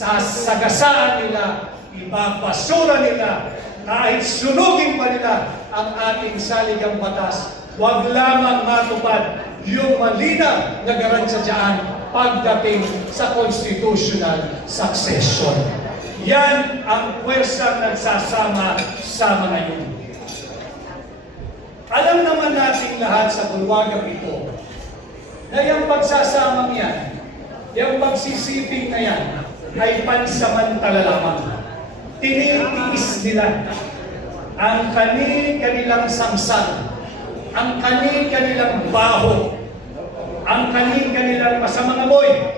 sasagasaan nila, ibabasura nila, kahit sunugin pa nila ang ating saligang batas, huwag lamang matupad yung malinaw na garantiyahan pagdating sa constitutional succession. Yan ang puwersang nagsasama-sama ngayon. Alam naman natin lahat sa bulwagang ito na yung pagsasamang yan, yung pagsisiping na yan, ay pansamantala lamang. Tinitiis nila ang kanilang samsat, ang kanilang baho, ang kanilang masamang amoy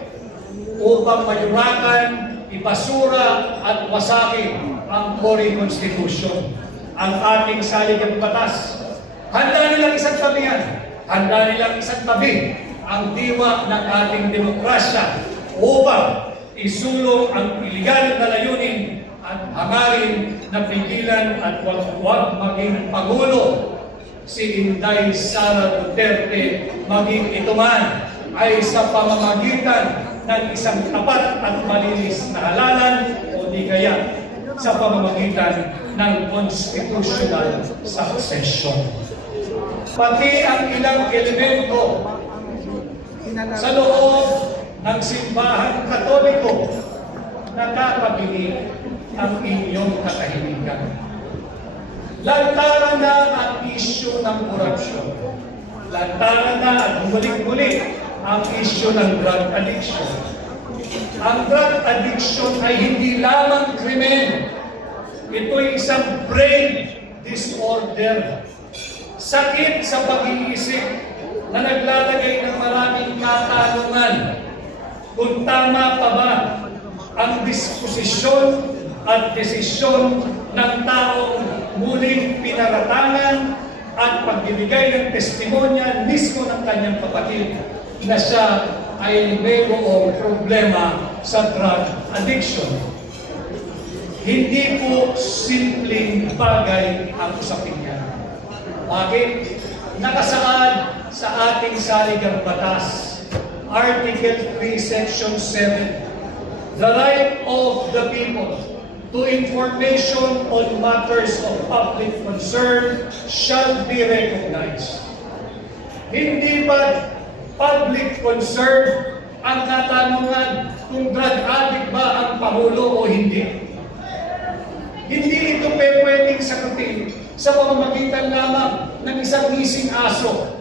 upang mayurakan, ibasura at wasakin ang Cory Constitution, ang ating saligang batas. Handa nilang isang tabi yan. Handa nilang isang tabi ang diwa ng ating demokrasya upang isulong ang iligal na layunin at hangarin na pigilan at huwag maging Pangulo si Inday Sara Duterte, maging ito man ay sa pamamagitan ng isang tapat at malinis na halalan o di kaya sa pamamagitan ng constitutional succession. Pati ang ilang elemento sa loob ng simbahan Katoliko nakakabinig ang inyong katahimikan. Lantaran na ang isyu ng korupsyon. Lantaran na at muli-muli ang isyu ng drug addiction. Ang drug addiction ay hindi lamang krimen. Ito'y isang brain disorder. Sakit sa pag-iisip na naglalagay ng maraming katanungan kung tama pa ba ang disposisyon at desisyon ng taong muling pinaratangan at pagbibigay ng testimonya mismo ng kanyang kapatid na siya ay may buong problema sa drug addiction. Hindi po simpleng bagay ang usapin niya. Bakit? Nakasaad sa ating saligang batas, Article 3, Section 7, the right of the people to information on matters of public concern shall be recognized. Hindi ba public concern ang katanungan kung drug addict ba ang Pangulo o hindi? Hindi ito pwedeng sagutin sa pamamagitan lamang ng isang missing aso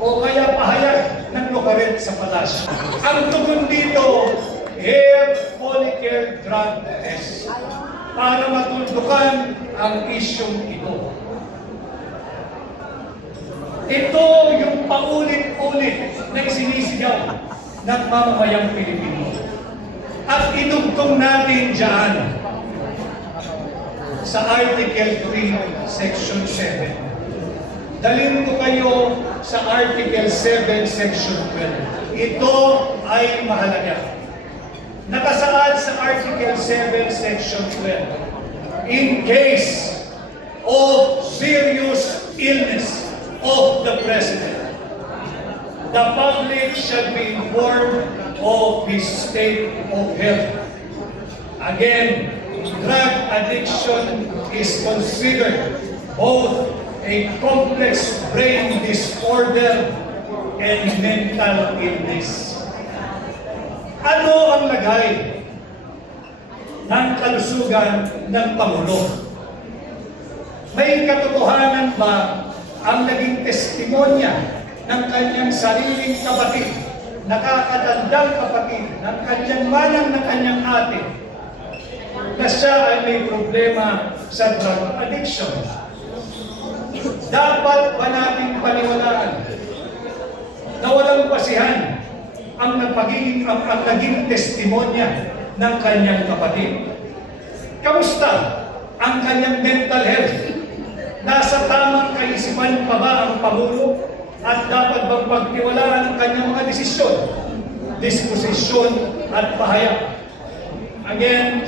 o kaya pahayag ng lokaret sa palasyo. Ang tugon dito, hair follicle drug test para matuldukan ang isyong ito. Ito yung paulit-ulit na isinisigaw ng mamamayang Pilipino. At idugtong natin dyan sa Article 3, Section 7. Dalhin ko kayo sa Article 7, Section 12. Ito ay mahalaga. Nakasaad sa Article 7, Section 12. In case of serious illness of the President, the public shall be informed of his state of health. Again, drug addiction is considered both a complex brain disorder and mental illness. Ano ang lagay ng kalusugan ng Pangulo? May katotohanan ba ang naging testimonya ng kanyang sariling kapatid, nakakatandang kapatid, ng kanyang manang na kanyang ate, na siya ay may problema sa drug addiction? Dapat ba nating paniwalaan na walang basihan ang naging testimonya ng kanyang kapatid? Kamusta ang kanyang mental health? Nasa tamang kaisipan pa ba ang Pangulo? At dapat bang pagtiwalaan ang kanyang mga desisyon, disposisyon at pahayag? Again,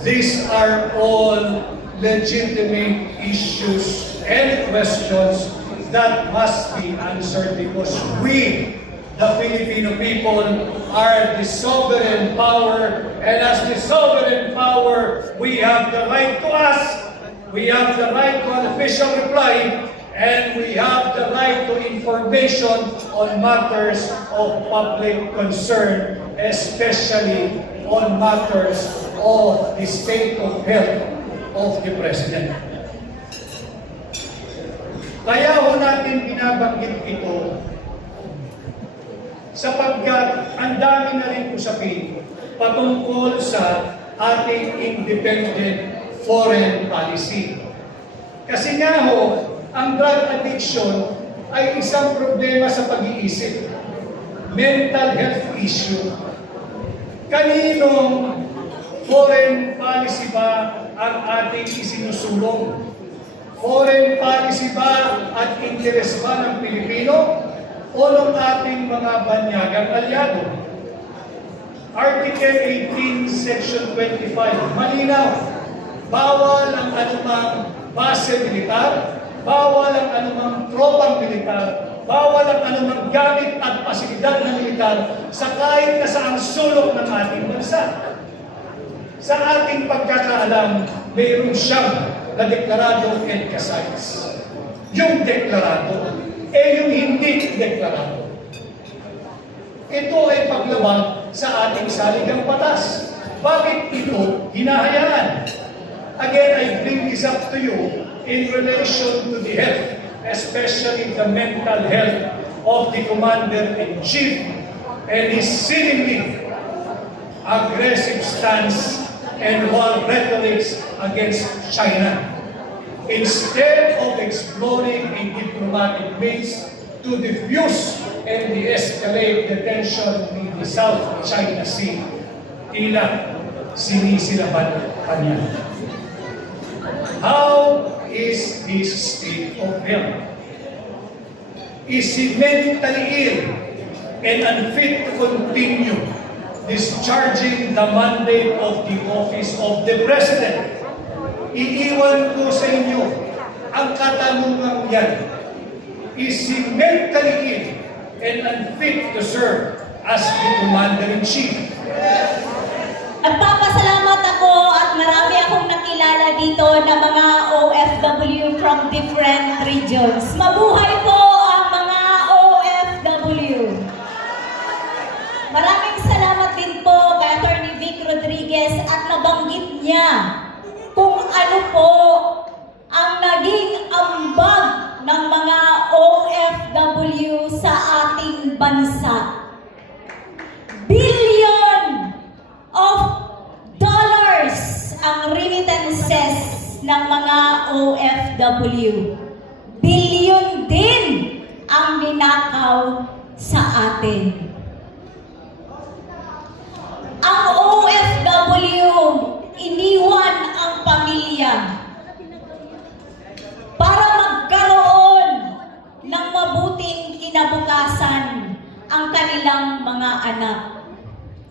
these are all legitimate issues and questions that must be answered because we the Filipino people are the sovereign power, and as the sovereign power, we have the right to ask, we have the right to an official reply, and we have the right to information on matters of public concern, especially on matters of the state of health of the President. Kaya ho natin binabanggit ito sapagkat ang dami na rin usapin patungkol sa ating independent foreign policy. Kasi nga ho, ang drug addiction ay isang problema sa pag-iisip. Mental health issue. Kaninong foreign policy ba ang ating isinusulong? Foreign policy ba at interes ba ng Pilipino o ng ating mga banyagang alyado? Article 18, Section 25, malinaw. Bawal ang anumang base militar, bawal ang anumang tropang militar, bawal ang anumang gamit at pasilidad ng militar sa kahit na saang sulok ng ating bansa. Sa ating pagkakaalam, mayroon siyang na deklarado and kasides. Yung deklarado, yung hindi deklarado. Ito ay paglabag sa ating saligang batas. Bakit ito hinahayaan? Again, I bring this up to you in relation to the health, especially the mental health of the Commander-in-Chief and his seemingly aggressive stance and war rhetorics against China. Instead of exploring a diplomatic means to diffuse and de-escalate the tension in the South China Sea, tila sinisilaban pa niya. How is his state of health? Is he mentally ill and unfit to continue discharging the mandate of the office of the President? Iiwan ko sa inyo ang katanungan yan. Is he mentally ill and unfit to serve as the Commander-in-Chief? Nagpapasalamat ako at marami akong nakilala dito na mga OFW from different regions. Mabuhay po ang mga OFW! Maraming salamat din po kay Atty. Vic Rodriguez at nabanggit niya kung ano po ang naging ambag ng mga OFW sa ating bansa. Billion of dollars ang remittances ng mga OFW. Billion din ang ninakaw sa atin. Ang OFW, iniwan ang pamilya para magkaroon ng mabuting kinabukasan ang kanilang mga anak.